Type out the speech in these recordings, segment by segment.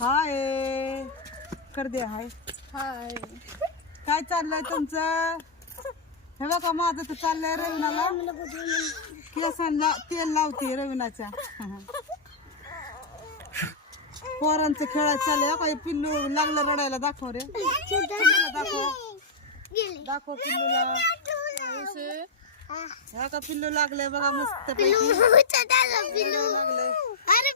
हाय कर दे हाय हाय काय चाललंय तुमचं हे बघा माझं तर चाललंय रविनाला ला। केसांना ला। तेल लावते रविनाच्या पोरांच खेळायचं चाललंय काही पिल्लू लागलं रडायला दाखव रे दाखव दाखव पिल्लूला ह्या का पिल्लू लागलंय बघा मस्त पिल्लू लागले अरे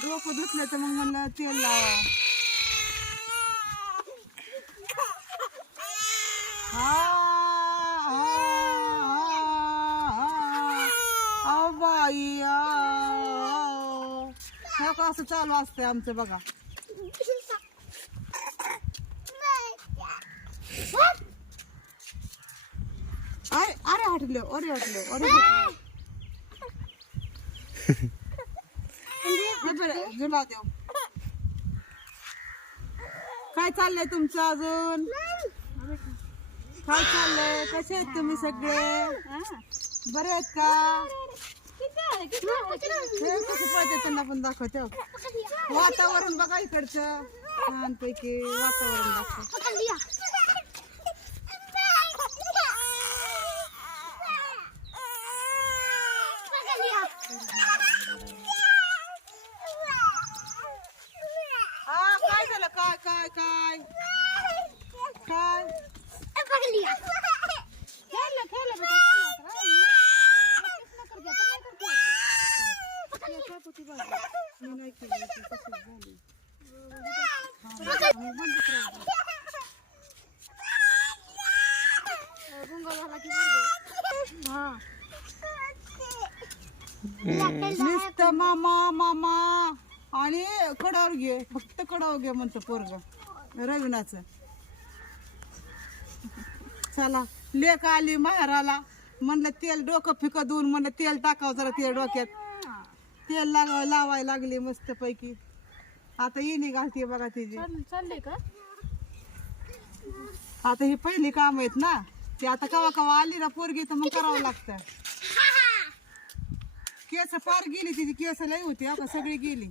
डोकं धुतलं तर मग म्हणलं तेल लावा चालू असते आमचे बघा अरे हटले अरे हटले अरे काय चाललंय तुमचं अजून काय चाललंय कसे आहेत तुम्ही सगळे बरे आहेत का वातावरण बघा इकडचं छान पैकी वातावरण दाखव cai, cai. Cai. É para ali. Cala, cala, vai Mr. Mama, Mama. आणि कडावर घे फक्त कडावर घे म्हणतो पोरग रविनाच चला लेख आली महाराला म्हणलं तेल डोकं देऊन म्हणलं तेल टाकावं जरा ते डोक्यात तेल, तेल लाग लावायला लागली मस्त पैकी आता बघा चालले का आता ही पहिली काम आहेत ना ते आता कवा कवा आली ना पोरगी तर मग करावं लागतं केस पार गेली तिची केस लई होती आता सगळी गेली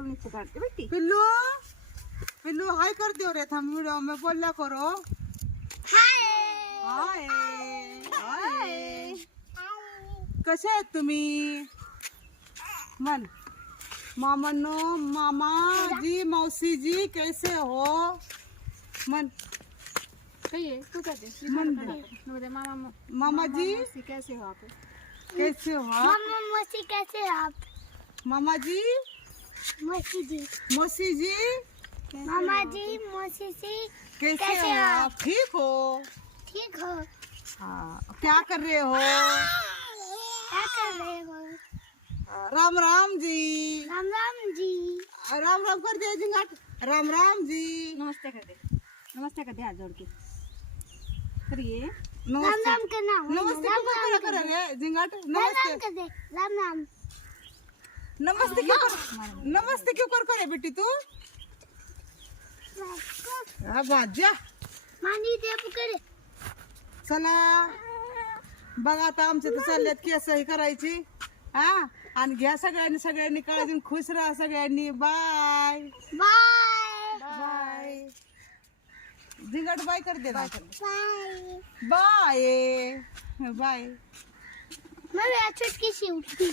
शक्ल नहीं छाड़ती बेटी पिल्लू पिल्लू हाय कर दियो रे थम वीडियो में बोला करो हाय हाय हाय कैसे है तुम्ही मन मामनो मामा तो जी मौसी जी कैसे हो मन तो तो कहिए तो मामा मामा जी कैसे हो आप कैसे हो मामा मौसी कैसे हो आप मामा जी मौसी जी मामा जी मौसी जी मोसी कैसे, कैसे हाँ? आप, थीक हो आप ठीक हो ठीक हो आ, क्या कर... कर रहे हो आ, क्या कर रहे हो राम राम जी राम राम जी राम राम कर दे झिंगाट राम राम जी नमस्ते कर दे नमस्ते कर दे हाथ जोड़ के करिए नमस्ते राम नम राम के नाम नमस्ते कर कर रे झिंगाट नमस्ते राम राम कर दे राम राम नमस्ते कि कर नमस्ते कर करे बेटी तू भाज्या माहिती चला बघा आता आमच्या तर चाललेत की असं करायची हा आणि घ्या सगळ्यांनी सगळ्यांनी काळजी खुश राहा सगळ्यांनी बाय बाय बाय झिघड बाय कर दे बाय बाय बाय